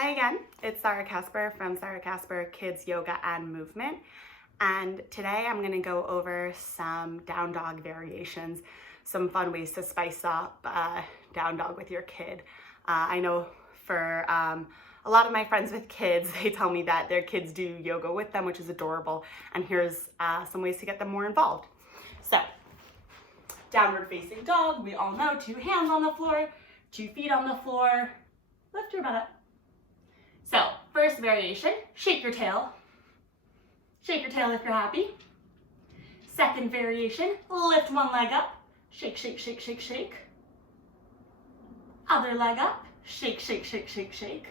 Hi again, it's Sarah Casper from Sarah Casper Kids Yoga and Movement, and today I'm going to go over some down dog variations, some fun ways to spice up down dog with your kid. I know for a lot of my friends with kids, they tell me that their kids do yoga with them, which is adorable, and here's some ways to get them more involved. So, downward facing dog, we all know, 2 hands on the floor, 2 feet on the floor, lift your butt up. So, first variation, shake your tail. Shake your tail if you're happy. Second variation, lift one leg up. Shake, shake, shake, shake, shake. Other leg up. Shake, shake, shake, shake, shake.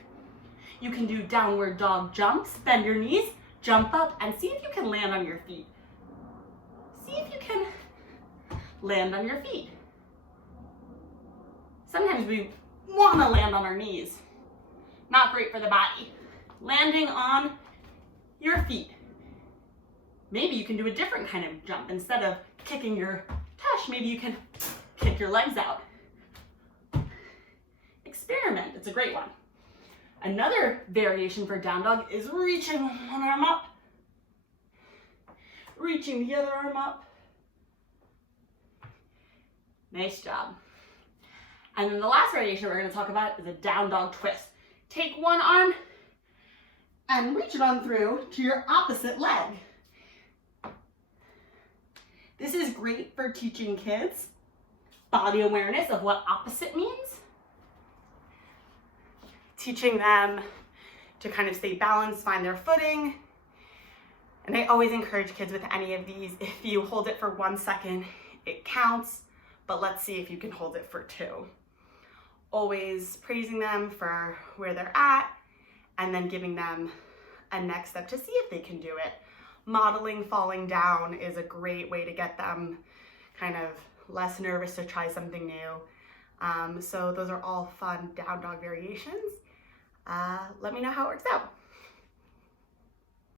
You can do downward dog jumps. Bend your knees, jump up, and see if you can land on your feet. See if you can land on your feet. Sometimes we want to land on our knees. Not great for the body. Landing on your feet. Maybe you can do a different kind of jump. Instead of kicking your tush, maybe you can kick your legs out. Experiment, it's a great one. Another variation for down dog is reaching one arm up, reaching the other arm up. Nice job. And then the last variation we're going to talk about is a down dog twist. Take one arm and reach it on through to your opposite leg. This is great for teaching kids body awareness of what opposite means. Teaching them to kind of stay balanced, find their footing. And I always encourage kids with any of these, if you hold it for 1 second, it counts, but let's see if you can hold it for 2. Always praising them for where they're at and then giving them a next step to see if they can do it. Modeling falling down is a great way to get them kind of less nervous to try something new. So those are all fun down dog variations. Let me know how it works out.